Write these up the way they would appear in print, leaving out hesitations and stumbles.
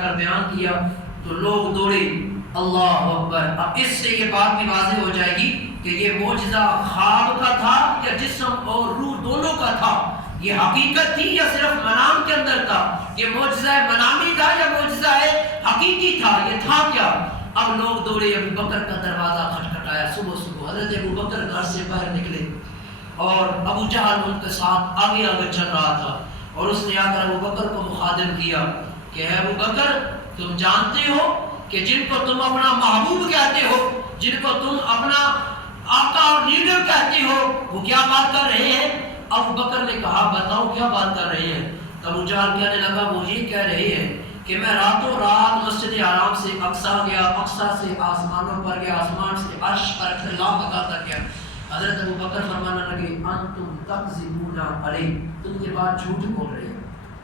کر بیان کیا تو لوگ دوڑے اللہ اکبر. اب اس سے یہ بات بھی واضح ہو جائے گی کہ یہ معجزہ خواب کا تھا یا جسم اور روح دونوں کا تھا. یہ حقیقت تھی یا صرف منام کے اندر تھا؟ یہ معجزہ منامی تھا یا معجزہ حقیقی تھا؟ یہ تھا کیا؟ اب لوگ دوڑے. ابو بکر کا دروازہ کھٹکھٹایا صبح صبح. حضرت ابو بکر گھر سے باہر نکلے اور ابو جہل ان کے ساتھ آگے آگے چل رہا تھا اور اس نے آ کر ابو بکر کو مخاطب کیا کہ اے ابو بکر، تم جانتے ہو کہ جن کو تم اپنا محبوب کہتے ہو، جن کو تم اپنا آقا اور لیڈر کہتے ہو، وہ کیا بات کر رہے ہیں؟ ابو بکر نے کہا بتاؤ کیا بات کر رہے ہیں؟ تو ابو جہل کہنے لگا وہ یہ کہہ رہے ہیں کہ میں راتوں رات مسجد حرام سے اقصیٰ گیا، اقصیٰ سے آسمانوں پر گیا، آسمان سے عرش پر اختلاف بتاتا گیا. حضرت ابو بکر فرمانے لگے انتم تکذبون علی، تم یہ بات جھوٹ بول رہے ہو،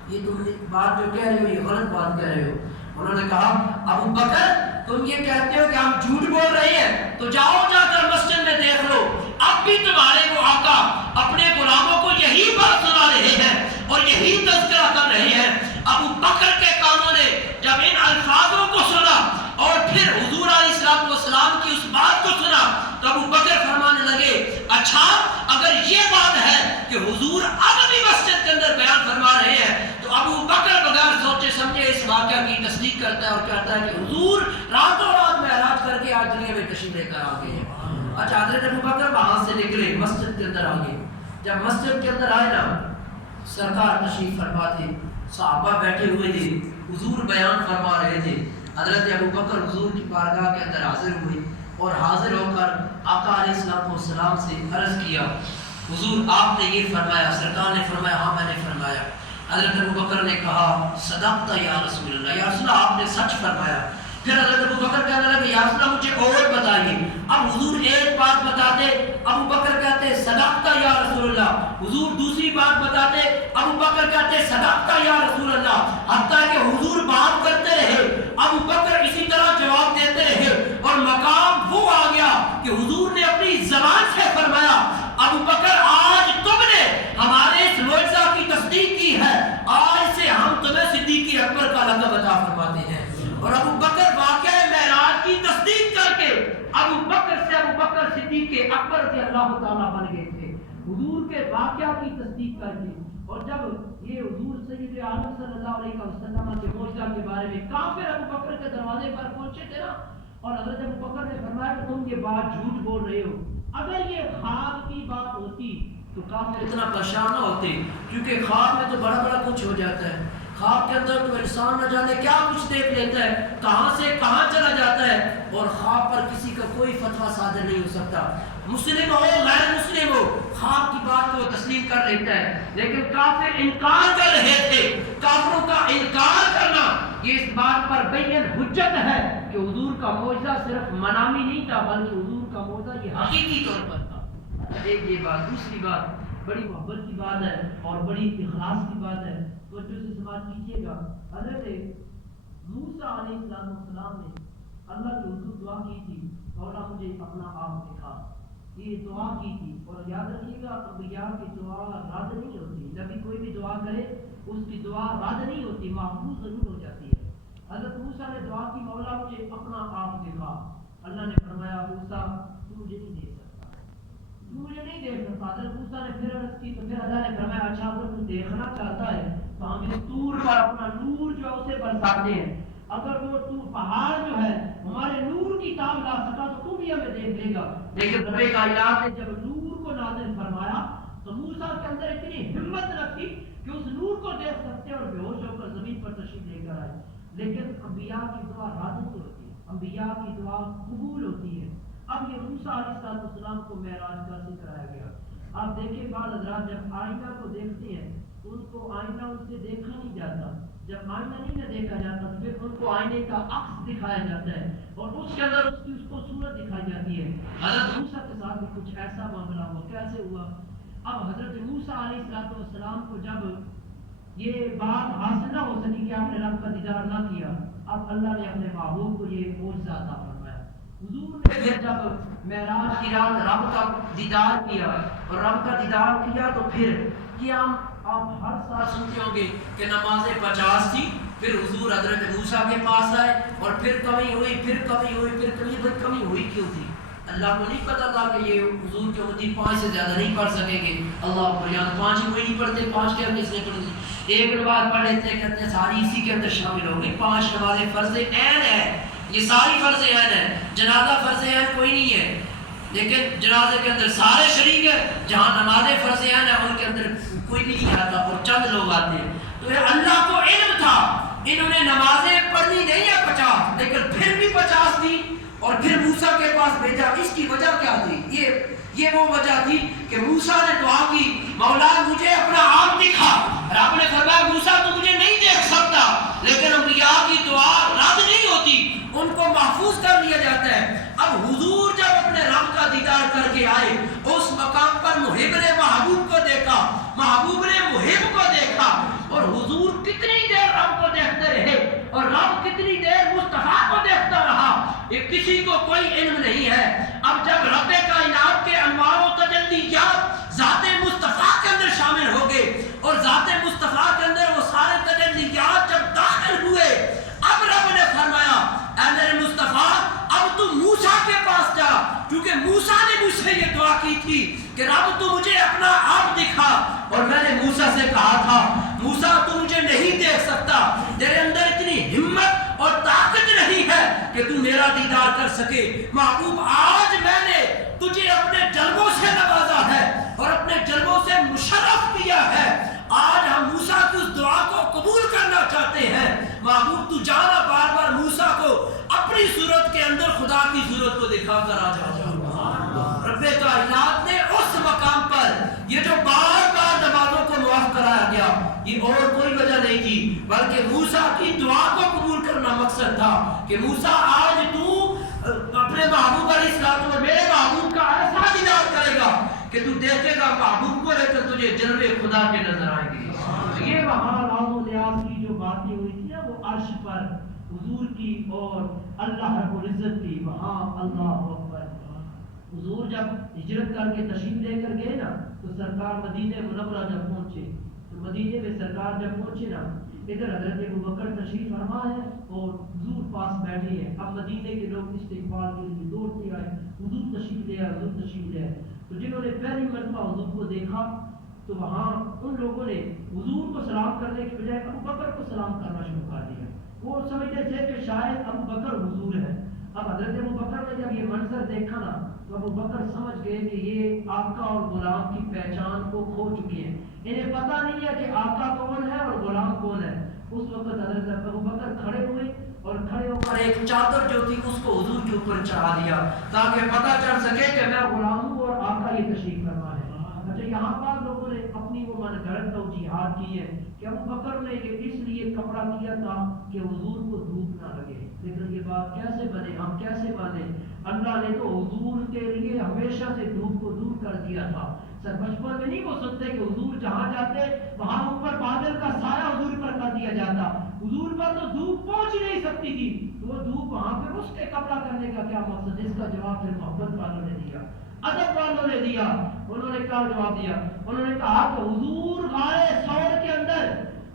یہ تم بات جو کہہ رہے ہو یہ غلط بات کہہ رہے ہو. انہوں نے کہا ابو بکر تم یہ کہتے ہو کہ ہم جھوٹ بول رہے ہیں تو جاؤ جا کر مسجد میں دیکھ لو، اب بھی تمہارے وہ آقا اپنے غلاموں کو یہی بات سنا رہے ہیں اور یہی تذکرہ کر رہے ہیں. ابو بکر کے کانوں نے جب ان الفاظوں کو سنا اور پھر حضور علیہ السلام کی اس بات کو سنا تو ابو بکر فرمانے لگے اچھا اگر یہ بات ہے کہ حضور اب بھی مسجد کے اندر بیان فرما رہے ہیں تو ابو بکر بغیر سوچے سمجھے اس واقعہ کی تصدیق کرتا ہے اور کہتا ہے کہ حضور راتوں رات معراج کر کے آج دنیا میں تشریف لے کر آ گئے ہیں. اچھا حضرت ابو بکر وہاں سے نکلے مسجد کے اندر آگے. جب مسجد کے اندر آئے نا سرکار تشریف فرما تھے، صحابہ بیٹھے ہوئے تھے، حضور بیان فرما رہے تھے. حضرت ابو بکر حضور کی بارگاہ کے اندر حاضر ہوئے اور حاضر ہو کر آقا علیہ السلام سے عرض کیا حضور آپ نے یہ فرمایا؟ سرکار نے فرمایا ہاں میں نے فرمایا. حضرت ابو بکر نے کہا صدقت یا رسول اللہ، یا رسول اللہ آپ نے سچ فرمایا. پھر حضرت ابو بکر کہنے لگے یا رسول اللہ مجھے اور بتائیے. اب حضور ایک بات بتاتے، ابو بکر کہتے صدقت یا رسول اللہ. حضور دوسری بات بتاتے، ابو بکر کہتے صدقت یا رسول اللہ. حتیٰ کہ حضور بات کرتے رہے، ابو بکر اسی طرح جواب دیتے رہے اور مقام وہ آ گیا کہ حضور نے اپنی زبان سے فرمایا ابو بکر آج تم نے ہمارے اس معجزہ کی تصدیق کی ہے، آج سے ہم تمہیں صدیق اکبر کا لقب عطا فرماتے ہیں. اور ابو بکر واقعہ معراج کی تصدیق کر کے ابو بکر سے ابو بکر صدیق اکبر رضی اللہ تعالیٰ بن گئے تھے حضور کے واقعہ کی تصدیق کر کے. اور جب یہ حضور سید عالم صلی اللہ علیہ وسلم کے معجزہ کے بارے میں کافر ابو بکر کے دروازے پر پہنچے تھے نا، اور حضرت ابو بکر نے فرمایا کہ تم یہ بات جھوٹ بول رہے ہو. اگر یہ خواب کی بات ہوتی تو کافر اتنا پریشان نہ ہوتے، کیونکہ خواب میں تو بڑا بڑا کچھ ہو جاتا ہے. خواب کے اندر تو انسان نہ جانے کیا کچھ دیکھ لیتا ہے، کہاں سے کہاں چلا جاتا ہے، اور خواب پر کسی کا کوئی فتویٰ صادر نہیں ہو سکتا. مسلم ہو غیر مسلم ہو خواب کی بات کو تسلیم کر لیتا ہے. لیکن کافر انکار کر رہے تھے. کافروں کا انکار کرنا یہ اس بات پر بین حجت ہے کہ حضور کا معجزہ صرف منامی نہیں تھا بلکہ حضور کا معجزہ یہ حقیقی طور پر تھا. ایک یہ بات. دوسری بات بڑی محبت کی بات ہے اور بڑی اخلاص کی بات ہے، توجہ سے سماعت کیجیے گا. حضرت موسیٰ علیہ السلام نے اللہ کے حضور دعا کی تھی مولا مجھے اپنا آپ دکھا، یہ دعا کی تھی. اور یاد رکھیے گا انبیاء کی دعا رد نہیں ہوتی. نبی کوئی بھی دعا کرے اس کی دعا رد نہیں ہوتی، محفوظ ضرور ہو جاتی ہے. حضرت موسیٰ نے دعا کی مولا مجھے اپنا آپ دکھا. اللہ نے فرمایا موسیٰ تو مجھے نہیں دیکھ سکتا، تو مجھے نہیں دیکھ سکتا. حضرت موسیٰ نے پھر عرض کی تو پھر اللہ نے فرمایا اچھا اگر تو دیکھنا چاہتا ہے تو ہم اس طور پر اپنا نور جو ہے اسے برساتے ہیں. اگر وہ پہاڑ جو ہے ہمارے نور کی تاب لا سکا تو تو بھی ہمیں دیکھ لے گا. لیکن رب کائنات نے جب نور کو نازل فرمایا تو موسیٰ کے اندر اتنی ہمت نہ تھی کہ اس نور کو دیکھ سکتے اور بے ہوش ہو کر زمین پر تشریف لے کر آئے. لیکن انبیاء کی دعا رد نہیں ہوتی ہے، انبیاء کی دعا قبول ہوتی ہے. اب یہ موسیٰ علیہ السلام کو معراج کا ذکر آیا گیا. آپ دیکھیں بعض حضرات جب آئینہ کو دیکھتے ہیں تو ان کو آئینہ ان سے دیکھا نہیں جاتا. جب آئینہ نہیں نہ دیکھا جاتا تو پھر ان کو آئینے کا عکس دکھایا جاتا ہے اور اس کے اندر اس کو صورت دکھائی جاتی ہے. حضرت موسیٰ کے ساتھ بھی کچھ ایسا معاملہ ہوا. کیسے ہوا؟ اب حضرت موسیٰ علیہ السلام کو جب یہ بات حاصل نہ ہو سکی کہ آپ نے رب کا دیدار نہ کیا، اب اللہ نے اپنے محبوب کو یہ معجزہ عطا فرمایا. حضور نے پھر جب معراج کی رات رب کا دیدار کیا اور رب کا دیدار کیا تو پھر کیا آپ ہر سال سنتے ہوں گے کہ نمازیں 50 تھی پھر حضور حضرت موسیٰ کے پاس آئے اور پھر کمی ہوئی، پھر کمی ہوئی، پھر کمی ہوئی کیوں تھی؟ اللہ کو نہیں پتا تھا کہ یہ حضور کے امتی 5 سے زیادہ نہیں پڑھ سکیں گے. اللہ پر یاد 5 ہی کوئی نہیں پڑھتے، 5 کے کس نے پڑھی؟ ایک نماز پڑھ لیتے ہیں، کہتے ہیں ساری اسی کے اندر شامل ہو گئی. 5 نمازیں فرض عین ہے، یہ ساری فرض عین ہے. جنازہ فرض عین کوئی نہیں ہے، لیکن جنازے کے اندر سارے شریک ہے. جہاں نمازیں فرض عین ہے ان کے اندر کوئی بھی نہیں آتا اور چند لوگ آتے ہیں. تو یہ اللہ کو علم تھا، انہوں نے نمازیں پڑھنی نہیں ہے 50، لیکن پھر بھی 50 دی اور پھر موسیٰ کے پاس بھیجا. اس کی وجہ کیا تھی؟ یہ وہ وجہ تھی کہ موسیٰ نے دعا کی، مولا مجھے اپنا آپ دکھا. رب نے فرمایا موسیٰ تو مجھے نہیں دیکھ سکتا، لیکن انبیاء کی دعا رد نہیں ہوتی، ان کو محفوظ کر لیا جاتا ہے. اب حضور جب اپنے رب کا دیدار کر کے آئے، اس مقام پر محب نے محبوب کو دیکھا، محبوب نے محب کو دیکھا، اور حضور کتنی دیر رب کو دیکھتے رہے اور رب کتنی دیر مصطفیٰ کو دیکھتا رہا، یہ کسی کو کوئی علم نہیں ہے. اب جب رب کائنات کے انوار و تجلیات ذات مصطفیٰ کے اندر شامل ہو گئے اور ذات مصطفیٰ کے اندر وہ سارے تجلیات جب داخل ہوئے، اب رب نے فرمایا اے میرے مصطفیٰ اب تو موسیٰ کے پاس جا، کیونکہ موسیٰ نے مجھ سے یہ دعا کی تھی کہ رب تو مجھے اپنا آپ دکھا. اور میں نے موسیٰ سے کہا تھا موسیٰ تو مجھے نہیں دیکھ سکتا، تیرے اندر اتنی ہمت اور طاقت نہیں ہے کہ تو میرا دیدار کر سکے. محبوب آج میں نے تجھے اپنے جلووں سے نوازا ہے اور اپنے جلووں سے مشرف کیا ہے. آج ہم موسیٰ کی اس دعا کو قبول کرنا چاہتے ہیں. محبوب تو جانا بار بار موسیٰ کو اپنی صورت کے اندر خدا کی صورت کو دکھا کر آ جا. رب کائنات نے اس مقام پر یہ جو بار بار نمازوں کو معاف کرایا گیا، یہ اور کوئی وجہ نہیں تھی، بلکہ موسیٰ کی دعا کو قبول کرنا مقصد تھا کہ موسیٰ آج تو اپنے محبوب علیہ السلام اور میرے محبوب کا ایسا دیدار کرے گا کہ تو دیکھے گا محبوب کو لیکن تجھے جلوے خدا کے نظر آئیں گے. یہ وہاں راز و نیاز کی جو باتیں ہوئی تھی نا، وہ عرش پر حضور کی اور اللہ رب العزت کی. وہاں اللہ اکبر. حضور جب ہجرت کر کے تشریف لے کر گئے نا، تو سرکار مدینہ منورہ جب پہنچے، تو مدینے میں سرکار جب پہنچے نا، ادھر حضرت ابوبکر تشریف فرما ہے اور حضور پاس بیٹھے ہیں. اب مدینے کے لوگ استقبال کے لیے دوڑتے آئے، حضور تشریف لے آئے، حضور تشریف لے آئے. تو جنہوں نے پہلی مرتبہ حضور کو دیکھا تو وہاں ان لوگوں نے حضور کو سلام کرنے کی بجائے ابوبکر کو سلام کرنا شروع کر دیا. وہ سمجھتے تھے کہ شاید ابوبکر حضور ہے. اب حضرت ابوبکر نے جب یہ منظر دیکھا نا، تو ابوبکر سمجھ گئے کہ یہ آقا اور غلام کی پہچان کو کھو چکے ہیں. انہیں پتہ نہیں ہے کہ آقا کون ہے اور غلام کون ہے. اس وقت حضرت ابوبکر کھڑے ہوئے اور کھڑے ہو کر ایک چادر جو تھی اس کو حضور کے اوپر چڑھا دیا تاکہ پتہ چل سکے کہ میں غلام ہوں اور آقا یہ تشریف فرما ہے. اچھا، یہاں پر لوگوں نے اپنی وہ من گھڑت توجیحات کی ہے کہ ابوبکر نے یہ اس لیے کپڑا کیا تھا کہ حضور کو دھوپ نہ لگے. لیکن یہ بات کیسے بنے، ہم کیسے مانیں؟ اللہ نے تو حضور کے لیے ہمیشہ سے دھوپ کو دور کر دیا تھا. سر بچپن میں نہیں وہ سنتے کہ حضور جہاں جاتے وہاں اوپر بادل کا سایہ حضور پر کر دیا جاتا. حضور پر تو دھوپ پہنچ ہی نہیں سکتی تھی، تو وہ دھوپ وہاں پہ اس کے کپڑا کرنے کا کیا مقصد؟ اس کا جواب پھر محبت والوں نے دیا، ادب والوں نے دیا. انہوں نے کیا جواب دیا؟ انہوں نے کہا کہ حضور غار ثور کے اندر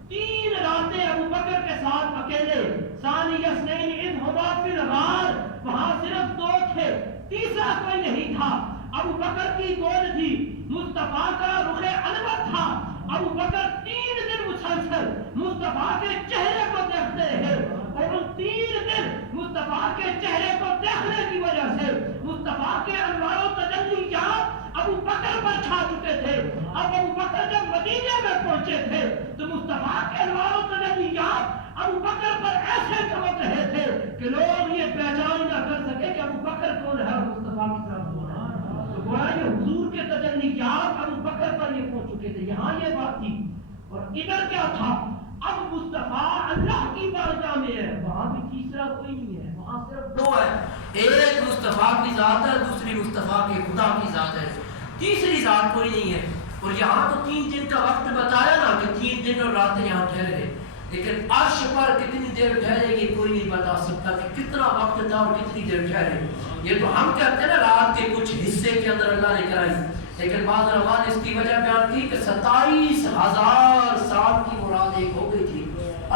3 راتیں ابوبکر کے ساتھ اکیلے، ثانی اثنین اذ ہما فی الغار، وہاں صرف 2 تھے، تیسرا کوئی نہیں تھا. ابوبکر کی گود تھی، مصطفیٰ کا رخ انور تھا. ابوبکر 3 دن مسلسل مصطفیٰ کے چہرے کو دیکھتے رہے اور ان 3 دن مصطفیٰ کے چہرے کو دیکھنے کی وجہ سے مصطفیٰ کے انوار و تجلیات ابوبکر پر چھا چکے تھے. اب ابوبکر جب مدینے میں پہنچے تھے تو مصطفیٰ کے انوار و تجلیات ابوبکر پر ایسے چمک رہے تھے کہ لوگ یہ پہچان نہ کر سکے کہ ابوبکر کون ہے اور مصطفیٰ کی طرف کون ہے. تو گویا یہ حضور کے تجلیات ابوبکر پر یہ پہنچ چکے تھے. یہاں یہ بات تھی. اور ادھر کیا تھا؟ اب مصطفیٰ اللہ کی بارگاہ میں ہے، وہاں بھی تیسرا کوئی نہیں ہے، وہاں صرف 2 ہے. ایک مصطفیٰ کی ذات ہے، دوسری مصطفیٰ کے خدا کی ذات ہے، تیسری ذات کوئی نہیں ہے. اور یہاں تو 3 دن کا وقت بتایا نا کہ 3 دن اور راتیں یہاں ٹھہرے، لیکن عرش پر کتنی دیر ٹھہرے گی کوئی نہیں بتا سکتا کہ کتنا وقت تھا اور کتنی دیر ٹھہرے. یہ تو ہم کہتے ہیں نا رات کے کچھ حصے کے اندر اللہ نے کرائی، لیکن بعض علماء نے اس کی وجہ بیان کی کہ 27,000 سال کی مراد ایک ہو گئی تھی.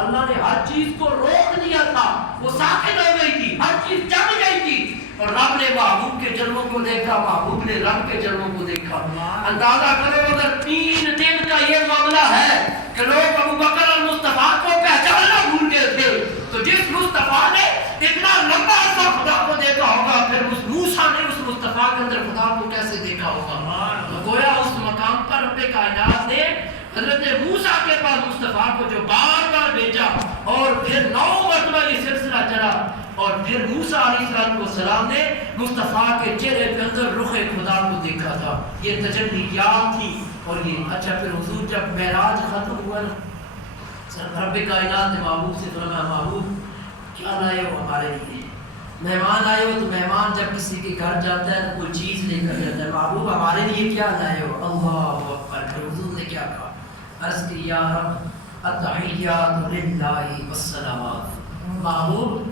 اللہ نے ہر چیز کو روک دیا تھا، وہ ساکت ہو گئی تھی، ہر چیز جم گئی تھی، اور رب نے محبوب کے جلووں کو دیکھا، محبوب نے رب کے جلووں کو دیکھا۔ اندازہ کرو اگر 3 دن کا یہ معاملہ ہے کہ لوگ ابو بکر المصطفیٰ کو پہچاننا بھول گئے تھے، تو جس مصطفیٰ نے اتنا لمبا عرصہ خدا کو دیکھا ہوگا، پھر اس موسیٰ نے اس مصطفیٰ کے اندر خدا کو کیسے دیکھا ہوگا؟ تو گویا اس مقام پر رب کائنات نے حضرت موسیٰ کے پاس مصطفیٰ کو جو بار بار بھیجا، اور پھر 9 مرتبہ یہ سلسلہ چلا، اور پھر موسیٰ علیہ السلام نے مصطفیٰ کے چہرے کے اندر رخ خدا کو دیکھا تھا۔ یہ تجلیات تھی۔ اور یہ اچھا پھر حضور جب معراج ختم ہوا نا، رب کائنات نے محبوب سے فرمایا محبوب کیا لائے ہو ہمارے لیے؟ مہمان آئے ہو تو مہمان جب کسی کے گھر جاتا ہے تو کوئی چیز لے کر جاتا ہے، محبوب ہمارے لیے کیا لائے ہو؟ اللہ اکبر۔ پھر حضور نے کیا کہا؟ عرض کی یا رب التحیات للہ والصلوات، محبوب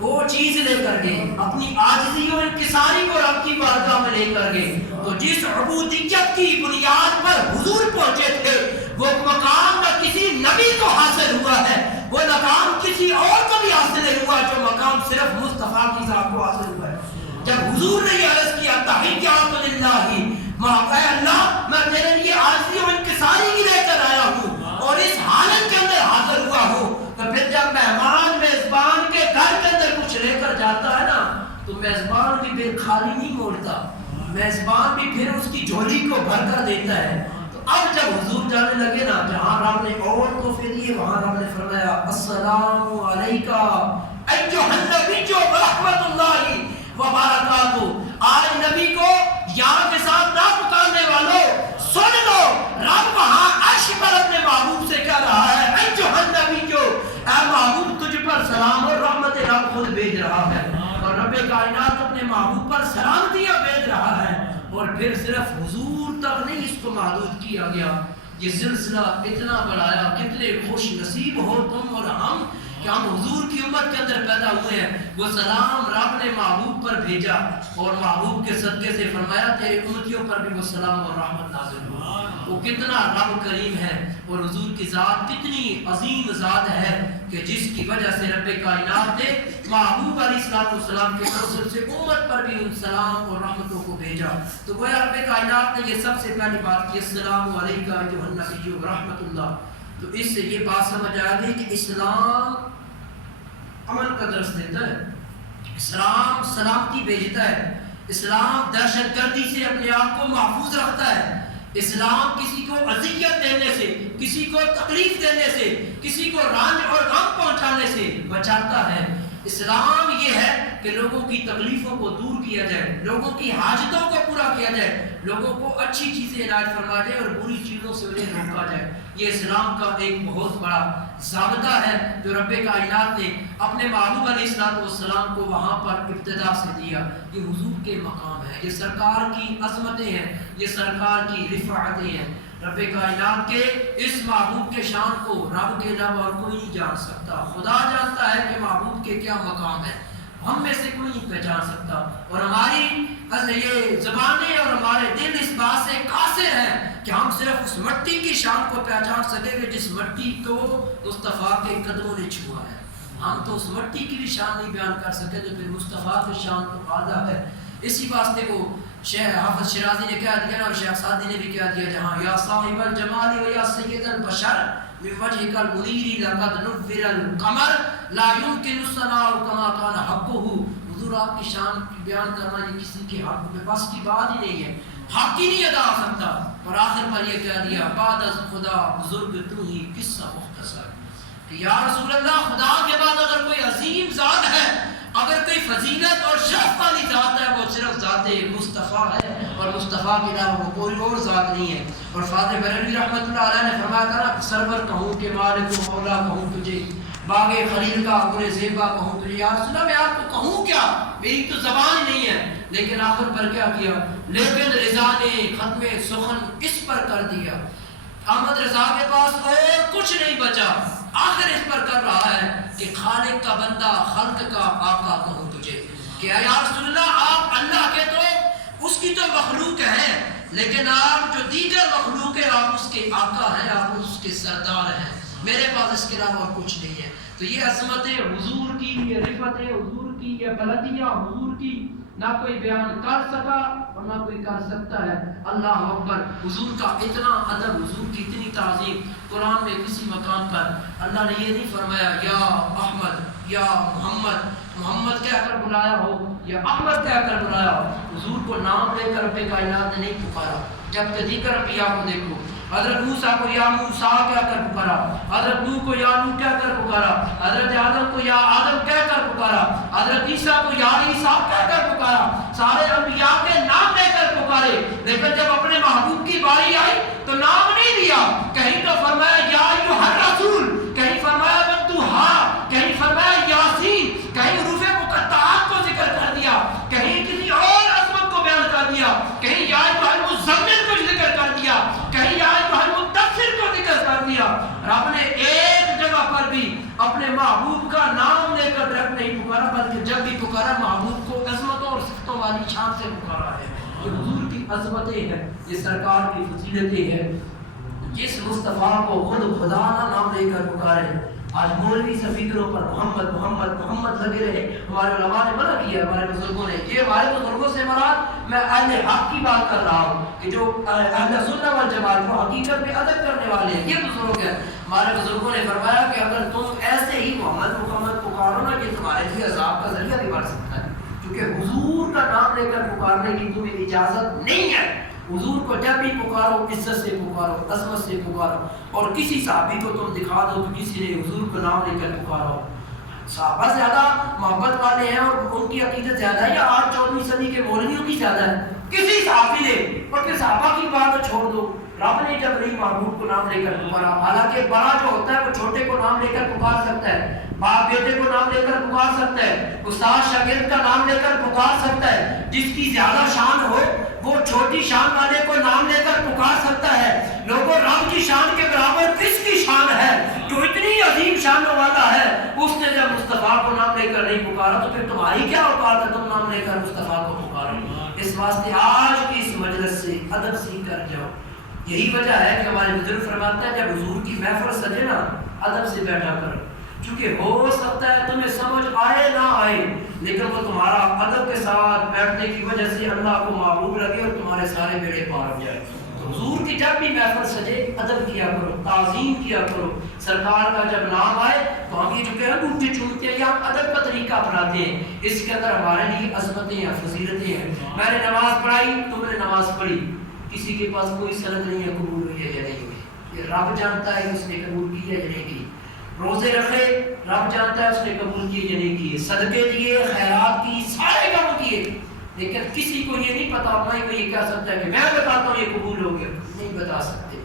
وہ چیز لے کر گئے، اپنی عاجزی اور انکساری کو رب کی بارگاہ میں لے کر گئے۔ تو جس عبودیت کی بنیاد پر حضور پہنچے تھے، وہ مقام نہ کسی نبی کو حاصل ہوا ہے، وہ مقام کسی اور کو بھی حاصل نہیں ہوا، جو مقام صرف مصطفیٰ کی ذات کو حاصل ہوا ہے۔ جب حضور نے یہ عرض کیا تحیات للہ، اے اللہ میں تیرے لیے عاجزی اور انکساری کی لے کر آیا ہوں اور اس حالت کے اندر حاضر ہوا ہوں، تو پھر جب مہمان میزبان کے گھر کے اندر کچھ لے کر جاتا ہے نا، تو میزبان بھی پھر خالی نہیں موڑتا، میزبان بھی پھر اس کی جھولی کو بھر کر دیتا ہے۔ تو اب جب حضور جانے لگے نا، جہاں رب نے اور تحفے دیے، وہاں رب نے فرمایا السلام علیکہ ایھا النبی ورحمۃ اللہ وبرکاتہ۔ آج نبی کو یہاں کے ساتھ نہ پکارنے والوں سن لو، رب وہاں عرش پر اپنے محبوب سے کہہ رہا ہے ایھا النبی، اے محبوب تجھ پر سلام اور رحمت رب خود بھیج رہا ہے، اور رب کائنات اپنے محبوب پر سلامتیاں بھیج رہا ہے۔ اور پھر صرف حضور تک نہیں اس کو محدود کیا گیا، یہ سلسلہ اتنا بڑھایا۔ کتنے خوش نصیب ہو تم اور ہم کہ ہم حضور کی امت کے اندر پیدا ہوئے ہیں۔ وہ سلام رب نے محبوب پر بھیجا، اور محبوب کے صدقے سے فرمایا تیرے امتیوں پر بھی وہ سلام اور رحمت نازل ہوا۔ وہ کتنا رب کریم ہے، اور حضور کی ذات کتنی عظیم ذات ہے کہ جس کی وجہ سے رب کائنات نے محبوب علیہ السلام کے توسط سے امت پر بھی ان سلام اور رحمتوں کو بھیجا۔ تو گویا رب کائنات نے یہ سب سے پہلی بات کی السلام علیکہ ایھا النبی ورحمۃ اللہ۔ تو اس سے یہ بات سمجھ آ گئی کہ اسلام عمل کا درس دیتا ہے، اسلام سلامتی بھیجتا ہے، اسلام دہشت گردی سے اپنے آپ کو محفوظ رکھتا ہے، اسلام کسی کو اذیت دینے سے، کسی کو تکلیف دینے سے، کسی کو رنج اور غم پہنچانے سے بچاتا ہے۔ اسلام یہ ہے کہ لوگوں کی تکلیفوں کو دور کیا جائے، لوگوں کی حاجتوں کو پورا کیا جائے، لوگوں کو اچھی چیزیں عنایت فرما جائے اور بری چیزوں سے انہیں روکا جائے۔ یہ اسلام کا ایک بہت بڑا ضابطہ ہے جو رب کائنات نے اپنے محبوب علیہ السلام کو وہاں پر ابتدا سے دیا۔ یہ حضور کے مقام ہے، یہ سرکار کی عظمتیں ہیں، یہ سرکار کی رفعتیں ہیں۔ رب کائنات کے اس محبوب کے شان کو رب کے علاوہ اور کوئی نہیں جان سکتا۔ خدا جانتا ہے کہ محبوب کے کیا مقام ہے، ہم میں سے کوئی نہیں پہچان سکتا، اور ہماری یہ زبانیں اور ہمارے دل اس بات سے قاصر ہیں کہ ہم صرف اس مٹی کی شان کو پہچان سکیں گے جس مٹی کو مصطفیٰ کے قدموں نے چھوا ہے۔ ہم تو اس مٹی کی بھی شان نہیں بیان کر سکے جو پھر مصطفیٰ کی شان تو اعلیٰ ہے۔ اسی واسطے کو شیخ حافظ شیرازی نے کہہ دیا اور شیخ سعدی نے بھی کہہ دیا، جہاں یا صاحب الجمال و یا سید البشر من وجهك المنیر لقد نور القمر لا يمكن الثناء كما كان حقه۔ حضور آپ کی شان بیان کرنا یہ کسی کے حق میں بس کی بات ہی نہیں ہے، حق ہی نہیں ادا ہو سکتا۔ اور آخر پر یہ کہہ دیا بعد از خدا بزرگ تو ہی قصہ مختصر، کہ یا رسول اللہ خدا کے بعد اگر کوئی عظیم ذات ہے، اگر کوئی فضیلت اور شرف والی ذات ہے، وہ صرف ذات مصطفیٰ ہے، اور مصطفیٰ کے علاوہ وہ کوئی اور ذات نہیں ہے۔ اور فاضل بریلوی رحمۃ اللہ علیہ نے فرمایا تھا نا، سرور کہوں کہ مالک و مولا کہوں تجھے، باغ خلیل کا گل زیبا کہوں تجھے، یا رسول اللہ میں آپ کو کہوں کیا، میری تو زبان ہی نہیں ہے۔ لیکن آخر پر کیا کیا، لیکن رضا نے ختم سخن اس پر کر دیا، احمد رضا کے پاس اور کچھ نہیں بچا، آخر اس پر کر رہا ہے کہ خالق کا بندہ خلق کا آقا کہوں تجھے، کہ یا رسول اللہ آپ اللہ کے تو اس کی تو مخلوق ہیں، لیکن آپ جو دیگر مخلوق ہے آپ اس کے آقا ہیں، آپ اس کے سردار ہیں۔ میرے پاس اس کے علاوہ اور کچھ نہیں ہے. تو یہ عظمت حضور کی، یہ رفعت حضور کی، یہ بلندیاں حضور کی نہ کوئی بیان کر سکا اور نہ کوئی کر سکتا ہے. اللہ اکبر. حضور کا اتنا ادب، حضور کی اتنی تعظیم. قرآن میں کسی مقام پر اللہ نے یہ نہیں فرمایا یا احمد یا محمد، محمد کہہ کر بلایا ہو یا احمد کہہ کر بلایا ہو. حضور کو نام لے کر رب کائنات نے نہیں پکارا. جب دیگر انبیاء کو دیکھو، حضرت موسیٰ کو یا موسیٰ کہہ کر پکارا، حضرت نوح کو یا نوح کہہ کر پکارا، حضرت آدم کو یا آدم کہہ کر پکارا، حضرت عیسیٰ کو یا عیسیٰ کہہ کر پکارا. سارے انبیاء کے نام لے کر پکارے. لیکن جب اپنے محبوب کی باری آئی تو نام نہیں دیا. کہیں تو فرمایا یا ایھا الرسول، کہیں فرمایا والضحیٰ، کہیں فرمایا یاسین، کہیں حروف مقطعات کو ذکر کر دیا، کہیں کسی اور عظمت کو بیان کر دیا، کہیں یا ایھا المزمل کو ذکر کر دیا، کہیں یا ایھا المدثر کو ذکر کر دیا. رب نے ایک جگہ پر بھی اپنے محبوب کا نام لے کر ڈائریکٹ نہیں پکارا، بلکہ جب بھی پکارا محبوب کو عظمتوں اور صفتوں والی شان سے پکارا ہے. یہ حضور کی عظمتیں ہیں، یہ سرکار کی فضیلتیں ہیں. جس مصطفیٰ کو خود خدا نہ نام لے کر پکارے. آج مولوی سفیدروں پر محمد محمد محمد لگے رہے. ہمارے علماء نے منع کیا، ہمارے بزرگوں نے. یہ ہمارے بزرگوں سے مراد میں اہل حق کی بات کر رہا ہوں کہ جو اہل سنت والجماعت کو حقیقت میں ادب کرنے والے ہیں، یہ بزرگ ہیں. ہمارے بزرگوں نے فرمایا کہ اگر تم ایسے ہی محمد محمد پکارو نا، یہ تمہارے لیے عذاب کا ذریعہ بھی بن سکتا ہے، کیونکہ حضور کا نام لے کر پکارنے کی تمہیں اجازت نہیں ہے. حضور کو جب بھی پکارو عزت سے پکارو، عظمت سے پکارو. اور کسی صحابی کو تم دکھا دو کہ کسی نے حضور کو نام لے کر پکارا ہو. صحابہ زیادہ محبت والے ہیں اور ان کی عقیدت زیادہ ہے یا 8 صدی کے مولویوں کی زیادہ ہے؟ کسی صحابی نے. اور پھر صحابہ کی بات چھوڑ دو. رب نے جب نہیں محبوب کو نام لے کر پکارا، حالانکہ بڑا جو ہوتا ہے وہ چھوٹے کو نام لے کر پکار سکتا ہے، باپ بیٹے کو نام لے کر پکار سکتا ہے، استاد شاگرد کا نام لے کر پکار سکتا ہے. جس کی زیادہ شان ہو وہ چھوٹی شان والے کو نام لے کر پکار سکتا ہے. لوگوں رب کی شان کے برابر کس کی شان ہے جو اتنی عظیم شانوں والا ہے؟ اس نے جب مصطفیٰ کو نام لے کر نہیں پکارا تو پھر تمہاری کیا اوقات ہے تم نام لے کر مصطفیٰ کو پکارو؟ اس واسطے آج کی اس مجلس سے ادب سیکھ کر جاؤ. یہی وجہ ہے کہ ہمارے بزرگ فرماتے ہیں جب حضور کی محفل سجے نا، ادب سے بیٹھا کرو. چونکہ ہو سکتا ہے تمہیں سمجھ آئے نہ آئے، لیکن وہ تمہارا ادب کے ساتھ بیٹھنے کی وجہ سے اللہ کو محبوب لگے اور تمہارے سارے بیڑے پار ہو جائے. تو حضور کی جب بھی محفل سجے ادب کیا کرو، تعظیم کیا کرو. سرکار کا جب نام آئے تو ہم یہ جو کہ انگوٹھی چومتے ہیں یا ہم ادب کا طریقہ اپناتے ہیں، اس کے اندر ہمارے لیے عظمتیں ہیں، فضیلتیں ہیں. میں نے نماز پڑھائی، تم نے نماز پڑھی، کسی کے پاس کوئی سند نہیں ہے قبول ہوئی ہے یا نہیں ہوئی. یہ رب جانتا ہے اس نے قبول کی ہے یا نہیں کی. روزے رکھے، رب جانتا ہے اس نے قبول کیے یا نہیں کیے. صدقے دیے، خیرات کی، سارے کام کیے، لیکن کسی کو یہ نہیں پتا. میں کو یہ کہہ سکتا ہے کہ میں بتاتا ہوں یہ قبول ہو گیا، نہیں بتا سکتے.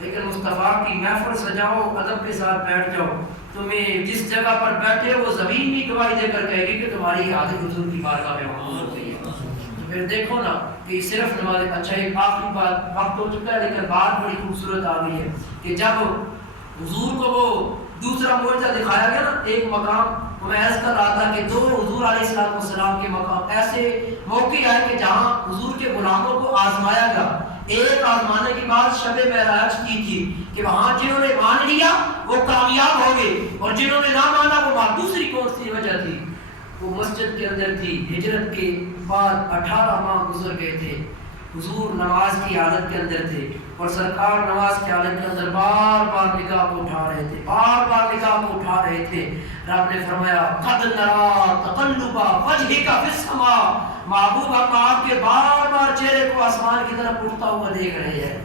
لیکن مصطفیٰ کی محفل سجاؤ، ادب کے ساتھ بیٹھ جاؤ. تمہیں جس جگہ پر بیٹھے وہ زمین بھی گواہی دے کر کہے گی کہ تمہاری حاضری حضور کی بارگاہ میں محفوظ ہو گئی ہے. تو پھر دیکھو نا کہ صرف نماز. اچھا ایک آخری بات، وقت ہو چکا ہے لیکن بات بڑی خوبصورت آ گئی ہے کہ جب حضور کو وہ دوسرا معجزہ دکھایا گیا نا ایک مقام، تو میں عرض کر رہا تھا کہ 2 حضور علیہ السلام کے مقام ایسے موقع آئے کہ جہاں حضور کے غلاموں کو آزمایا گیا. ایک آزمانے کی بات شب معراج کی تھی کہ وہاں جنہوں نے مان لیا وہ کامیاب ہو گئے اور جنہوں نے نہ مانا وہ بات. دوسری کون سی وجہ تھی؟ وہ مسجد کے اندر تھی. ہجرت کے بعد 18 ماہ گزر گئے تھے. حضور نماز کی حالت کے اندر تھے اور سرکار نماز کی حالت کے اندر بار بار نگاہ کو اٹھا رہے تھے، بار بار نگاہ کو اٹھا رہے تھے. رب نے فرمایا قد نرا تقلب وجهك في السماء، محبوب ہم آپ کے بار بار چہرے کو آسمان کی طرف اٹھتا ہوا دیکھ رہے ہیں.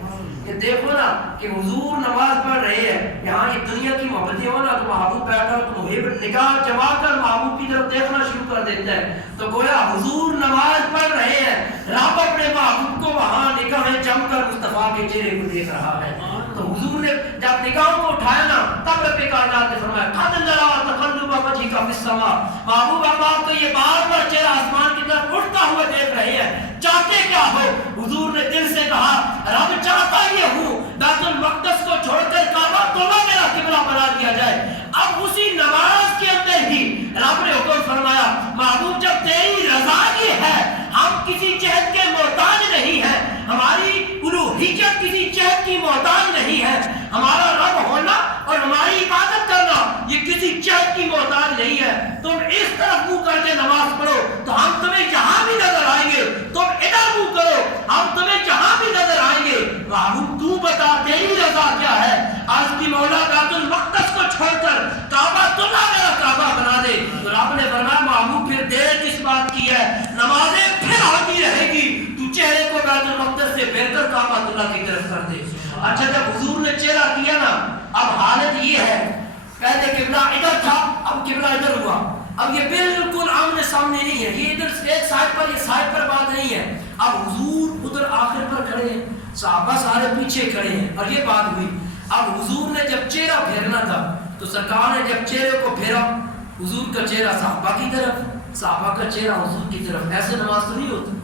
کہ دیکھو نا کہ حضور نماز پڑھ رہے ہیں. یہاں یہ دنیا کی محبتیں ہو نا تو محبوب بیٹھا تو محب نگاہ جما کر محبوب کی طرف دیکھنا شروع کر دیتا ہے. تو گویا حضور نماز پڑھ رہے ہیں، رب اپنے محبوب کو وہاں نگاہیں جم کر مصطفیٰ کے چہرے کو دیکھ رہا ہے. تو حضور نے جب نگاہوں کو اٹھایا نا تب رب کائنات نے فرمایا قد نرا تقلب وجهك في السماء، محبوب ہم آپ کو یہ بار بار چہرہ آسمان کی طرف اٹھتا ہوا دیکھ رہے ہیں، چاہتے کیا ہو؟ حضور نے دل سے کہا رب چاہتا یہ ہوں بیت المقدس کو چھوڑ کر کعبہ توبہ میرا قبلہ بنا دیا جائے. اب اسی نماز کے اندر ہی رب نے حکم فرمایا محبوب جب تیری رضا یہ ہے، ہم کسی جہد کے محتاج نہیں ہیں، ہماری الوہیت کسی جہد کی محتاج نہیں ہے. ہمارا رب ہونا اور ہماری تم اس طرف منہ کر کے نماز پڑھو تو ہم تمہیں جہاں بھی نظر آئیں گے، تم ادھر منہ کرو ہم تمہیں جہاں بھی نظر آئیں گے۔ محبوب تو بتا تیری رضا کیا ہے؟ آج کی مولا بیت المقدس کو چھوڑ کر کعبہ اللہ میرا کعبہ بنا دے۔ تو رب نے فرمایا محبوب پھر دیر کس بات کی ہے، نمازیں پھر ہوتی رہے گی، تو چہرے کو بیت المقدس سے بہتر کعبہ اللہ کی طرف کر دے۔ اچھا جب حضور نے چہرہ کیا نا، اب حالت یہ ہے، پہلے قبلہ ادھر تھا، اب قبلہ ادھر ہوا، اب یہ بالکل آمنے سامنے نہیں ہے، یہ ادھر ایک سائڈ پر، یہ سائڈ پر بات نہیں ہے۔ اب حضور ادھر آخر پر کھڑے ہیں، صحابہ سارے پیچھے کھڑے ہیں، اور یہ بات ہوئی۔ اب حضور نے جب چہرہ پھیرنا تھا تو سرکار نے جب چہرے کو پھیرا، حضور کا چہرہ صحابہ کی طرف، صحابہ کا چہرہ حضور کی طرف، ایسے نماز تو نہیں ہوتی۔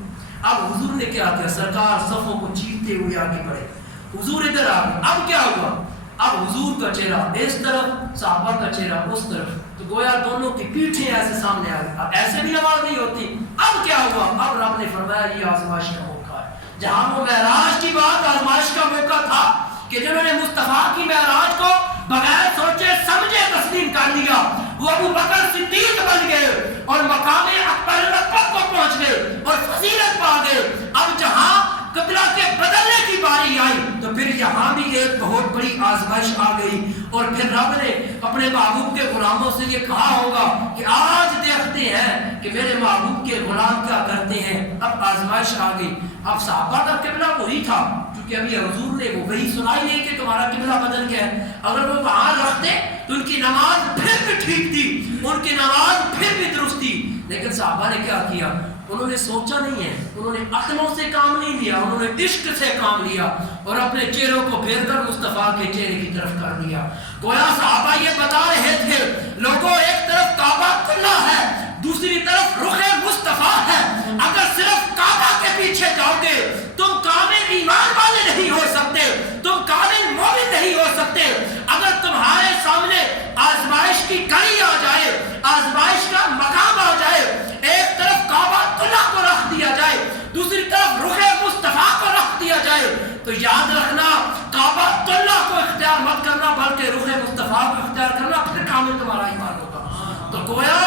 اب حضور نے کیا کیا، سرکار صفوں کو چیرتے ہوئے آگے بڑھے، حضور ادھر آ گئے۔ اب کیا ہوا، اب حضور کا چہرہ اس طرف، صحابہ کا چہرہ اس طرف، تو گویا دونوں کی پیٹھیں ایسے سامنے آ گئی۔ اب ایسے بھی نماز نہیں ہوتی۔ اب کیا ہوا، اب رب نے فرمایا یہ آزمائش کا موقع ہے۔ جہاں وہ معراج کی بات آزمائش کا موقع تھا کہ جنہوں نے مصطفیٰ کی معراج کو بغیر سوچے سمجھے تسلیم کر لیا، وہ ابو بکر صدیق بن گئے اور مقام اکبر رتبت کو پہنچ گئے اور فضیلت پا گئے۔ اب جہاں قبلہ کے بدلنے کی باری آئی تو پھر یہاں بھی ایک بہت بڑی آزمائش آ گئی، اور پھر رب نے اپنے محبوب کے غلاموں سے یہ کہا ہوگا کہ آج دیکھتے ہیں کہ میرے محبوب کے غلام کیا کرتے ہیں۔ اب آزمائش آ گئی۔ اب صحابہ کا قبلہ وہی تھا، کیونکہ ابھی حضور نے وہ وہی سنائی نہیں کہ تمہارا قبلہ بدل گیا ہے۔ اگر وہ وہاں رکھتے تو ان کی نماز پھر بھی ٹھیک تھی، ان کی نماز پھر بھی درست تھی، لیکن صحابہ نے کیا کیا، انہوں نے سوچا نہیں ہے، انہوں نے عقلوں سے کام نہیں لیا، انہوں نے عشق سے کام لیا اور اپنے چہروں کو پھیر کر مصطفیٰ کے چہرے کی طرف کر دیا۔ گویا صحابہ یہ بتا رہے تھے، لوگوں ایک طرف کعبہ اللہ ہے، دوسری طرف رخ مصطفیٰ ہے، اگر صرف کعبہ کے پیچھے جاؤ گے تم کامل ایمان والے نہیں ہو سکتے، تم کامل مومن نہیں ہو سکتے۔ اگر تمہارے سامنے آزمائش کی کڑی آ جائے، آزمائش کا مقام آ جائے، ایک طرف کعبہ اللہ کو رکھ دیا جائے، دوسری طرف رخ مصطفیٰ کو رکھ دیا جائے، تو یاد رکھنا کعبہ اللہ کو اختیار مت کرنا بلکہ رخ مصطفیٰ کو اختیار کرنا، پھر کامل تمہارا ایمان ہوگا۔ تو گویا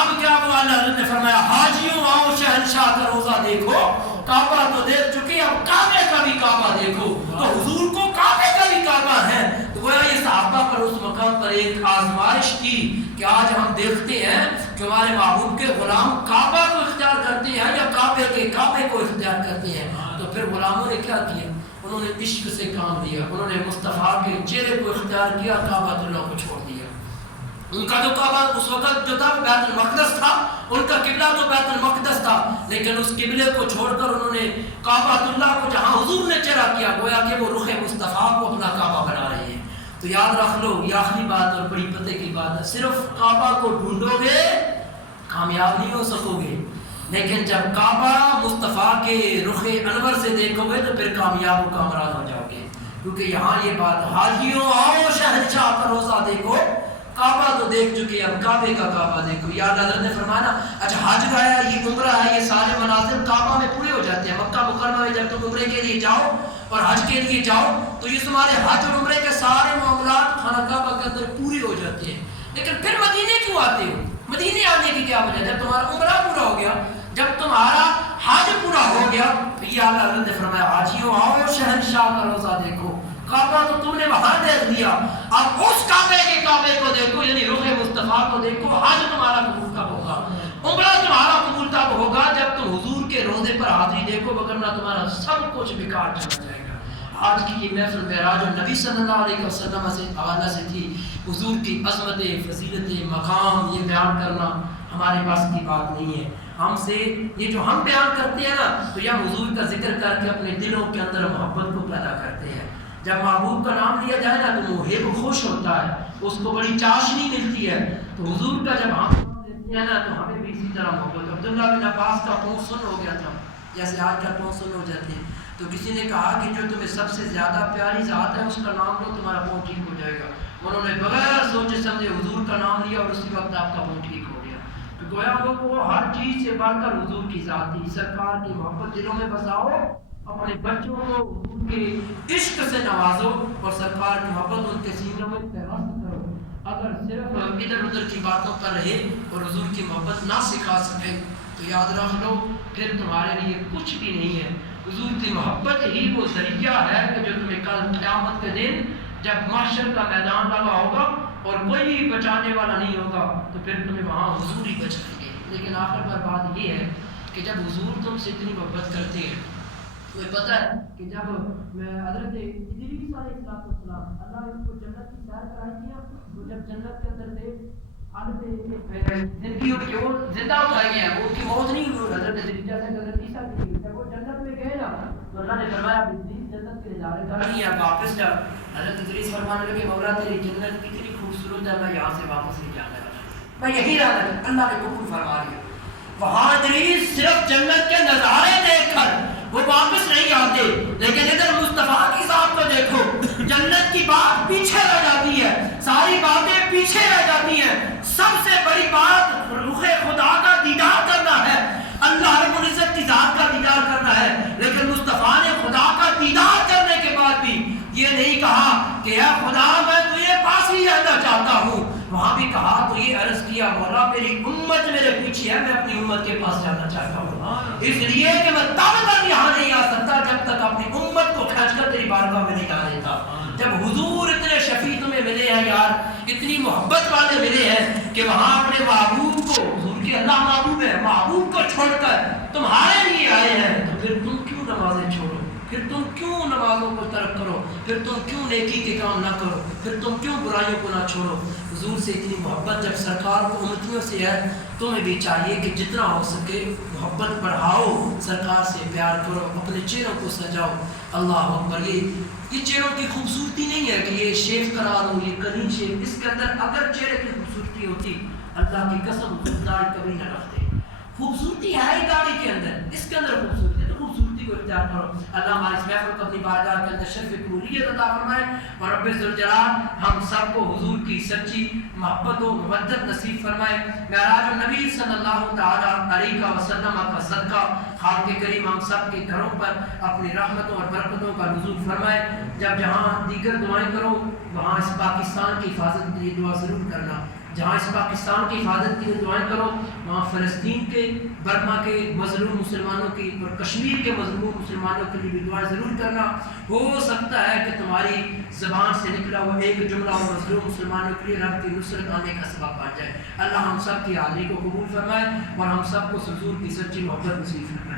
اب کیا ہوا، اللہ نے فرمایا حاجیوں آؤ شہنشاہ کا روزہ دیکھو، کعبہ تو دیکھ چکے، اب کعبے کا بھی کعبہ دیکھو۔ تو حضور کو کعبے کا بھی کعبہ ہے۔ تو گویا یہ صحابہ پر اس مقام پر ایک آزمائش تھی کہ آج ہم دیکھتے ہیں کہ ہمارے محبوب کے غلام کعبہ کو اختیار کرتے ہیں یا کعبے کو اختیار کرتے ہیں۔ تو پھر غلاموں نے کیا کیا، انہوں نے عشق سے کام لیا، انہوں نے مصطفیٰ کے چہرے کو اختیار کیا، کعبہ اللہ کو چھوڑ دیا۔ ان کا جو کعبہ اس وقت جو تھا بیت المقدس تھا، ان کا قبلہ تو بیت المقدس تھا، لیکن اس قبلے کو چھوڑ کر انہوں نے کعبہ اللہ کو جہاں حضور نے چہرہ کیا، گویا کہ وہ رخ مصطفیٰ کو اپنا کعبہ بنا رہے ہیں۔ تو یاد رکھ لو، یہ آخری بات اور بڑی پتے کی بات ہے، صرف کعبہ کو ڈھونڈو گے کامیاب نہیں ہو سکو گے، لیکن جب کعبہ مصطفیٰ کے رخ انور سے دیکھو گے تو پھر کامیاب و کامران ہو جاؤ گے۔ کیونکہ یہاں یہ بات حاجیوں آؤ شہنشاہ کا روزہ دیکھو، کعبہ تو دیکھ چکے، اب کعبے کا کعبہ دیکھو۔ یاد حضرت نے فرمایا اچھا حج کا ہے، یہ عمرہ ہے، یہ سارے مناظر کعبہ میں پورے ہو جاتے ہیں۔ مکہ مکرمہ میں جب تم عمرے کے لیے جاؤ اور حج کے لیے جاؤ تو یہ تمہارے حج اور عمرے کے سارے معاملات خانہ کعبہ کے اندر پورے ہو جاتے ہیں، لیکن پھر مدینے کیوں آتے ہو؟ مدینے آنے کی کیا وجہ؟ جب تمہارا عمرہ پورا ہو گیا، جب تمہارا حج پورا ہو گیا، تو یہ اللہ حضرت نے فرمایا حاجیوں آؤ شہنشاہ کا روزہ دیکھو۔ کعبہ تو تم نے وہاں دیکھ لیا، اب اس کعبے کے کعبے کو دیکھو، یعنی رخ مصطفیٰ کو دیکھو۔ حج تمہارا قبول کب ہوگا؟ عمرہ تمہارا قبول تب ہوگا جب تم حضور کے روزے پر حاضری دیکھو، وگرنہ تمہارا سب کچھ بیکار چلا جائے گا۔ آج کی یہ محفل معراج النبی صلی اللہ علیہ وسلم سے حوالہ سے تھی، حضور کی عظمت، فضیلت، مقام یہ بیان کرنا ہمارے پاس کی بات نہیں ہے۔ ہم سے یہ جو ہم بیان کرتے ہیں نا، تو یہ حضور کا ذکر کر کے اپنے دلوں کے اندر محبت کو پیدا کرتے ہیں۔ جب محبوب کا نام لیا جائے نا تو محب خوش ہوتا ہے، اس کو بڑی چاشنی ملتی ہے۔ تو حضور کا جب ہم لیتے ہیں نا تو ہمیں بھی اسی طرح محبت۔ عبداللہ بن عباس کا پاؤں سن ہو گیا تھا، جیسے آج کا پاؤں سن ہو جاتے ہیں، تو کسی نے کہا کہ جو تمہیں سب سے زیادہ پیاری ذات ہے اس کا نام لو، تمہارا پاؤں ٹھیک ہو جائے گا۔ انہوں نے بغیر سوچے سمجھے حضور کا نام لیا اور اسی وقت آپ کا پاؤں ٹھیک ہو گیا۔ تو گویا وہ ہر چیز سے بڑھ کر حضور کی ذات تھی۔ سرکار کی محبت دلوں میں بساؤ، اپنے بچوں کو حضور کے عشق سے نوازو اور سرکار کی محبت ان کے سینوں میں پیوست کرو۔ اگر صرف ادھر ادھر کی باتوں پر رہے اور حضور کی محبت نہ سکھا سکے تو یاد رکھ لو پھر تمہارے لیے کچھ بھی نہیں ہے. حضور کی محبت ہی وہ ذریعہ ہے کہ جو تمہیں کل قیامت کے دن جب محشر کا میدان لگا ہوگا اور کوئی بچانے والا نہیں ہوگا تو پھر تمہیں وہاں حضور ہی بچائیں گے. لیکن آخر پر بات یہ ہے کہ جب حضور تم سے اتنی محبت کرتے ہیں، تمہیں پتہ ہے کہ جب میں حضرت ادریس علیہ السلام اللہ ان کو جنت کی سیر کرائی دیا، وہ جب جنت کے اندر تھے زندگی کی وہ زندہ اٹھائے گئے ہیں، وہ کی موت نہیں ہوئی. حضرت ادریس جیسے حضرت عیسیٰ کی جب وہ جنت میں گئے نا تو اللہ نے فرمایا ادریس جنت کے نظارے کر لیا واپس جا. حضرت ادریس فرمانے لگے مولا تیری جنت اتنی خوبصورت ہے میں یہاں سے واپس نہیں جانے والا، میں یہی رہنا. اللہ نے قبول فرما لیا. وہاں ادریس صرف جنت کے نظارے دیکھ کر وہ واپس نہیں آتے، لیکن ادھر مصطفیٰ کی ذات کو دیکھو، جنت کی بات پیچھے رہ جاتی ہے، ساری باتیں پیچھے رہ جاتی ہیں. سب سے بڑی بات رخ خدا کا دیدار کرنا ہے، اللہ رب العزت کی ذات کا دیدار کرنا ہے. لیکن مصطفیٰ نے خدا کا دیدار کرنے کے بعد بھی یہ نہیں کہا کہ اے خدا میں تجھے پاس ہی رہنا چاہتا ہوں. وہاں بھی کہا تو یہ عرض کیا مولا میری امت میرے پیچھے ہے، میں اپنی امت کے پاس جانا چاہتا ہوں، اس لیے کہ میں تب تک یہاں نہیں آ سکتا جب تک اپنی امت کو کھینچ کر تیری بارگاہ میں نہیں آ دیتا. جب حضور اتنے شفیع تمہیں ملے ہیں یار، اتنی محبت والے ملے ہیں کہ وہاں اپنے محبوب کو، حضور کے اللہ محبوب ہے، محبوب کو چھوڑ کر تمہارے لیے آئے ہیں، تو پھر تم کیوں نمازیں چھوڑو، پھر تم کیوں نمازوں کو ترک کرو، پھر تم کیوں نیکی کے کام نہ کرو، پھر تم کیوں برائیوں کو نہ چھوڑو. حضور سے اتنی محبت جب سرکار کو امتیوں سے ہے، تمہیں بھی چاہیے کہ جتنا ہو سکے محبت بڑھاؤ، سرکار سے پیار کرو، اپنے چہروں کو سجاؤ. اللہ اکبر. یہ چہروں کی خوبصورتی نہیں ہے کہ یہ شیف کرا دو، یہ کلین شیف. اس کے اندر اگر چہرے کی خوبصورتی ہوتی اللہ کی قسم داڑھی کبھی نہ رکھتے. خوبصورتی ہے ہی داڑھی کے اندر، اس کے اندر خوبصورتی ہے، تو خوبصورتی کو اختیار کرو. اللہ ہمارے اس محفل کو اپنی بارگاہ کے اندر شرف قبولیت عطا فرمائے اور رب ذوالجلال ہم سب کو حضور کی سچی محبت و مودت نصیب فرمائے. معراج النبی صلی اللہ تعالی علیہ وسلم کا صدقہ خالق کریم ہم سب کے گھروں پر اپنی رحمتوں اور برکتوں کا نزول فرمائے. جب جہاں دیگر دعائیں کرو وہاں اس پاکستان کی حفاظت کے لیے دعا ضرور کرنا. جہاں اس پاکستان کی حفاظت کے لیے دعائیں کرو وہاں فلسطین کے، برما کے مظلوم مسلمانوں کی اور کشمیر کے مظلوم مسلمانوں کے لیے بھی دعائیں ضرور کرنا. ہو سکتا ہے کہ تمہاری زبان سے نکلا ہوا ایک جملہ اور مظلوم مسلمانوں کے لیے رب کی نصرت آنے کا سبب بن جائے. اللہ ہم سب کی حاضری کو قبول فرمائے اور ہم سب کو حضور کی سچی محبت نصیب فرمائے.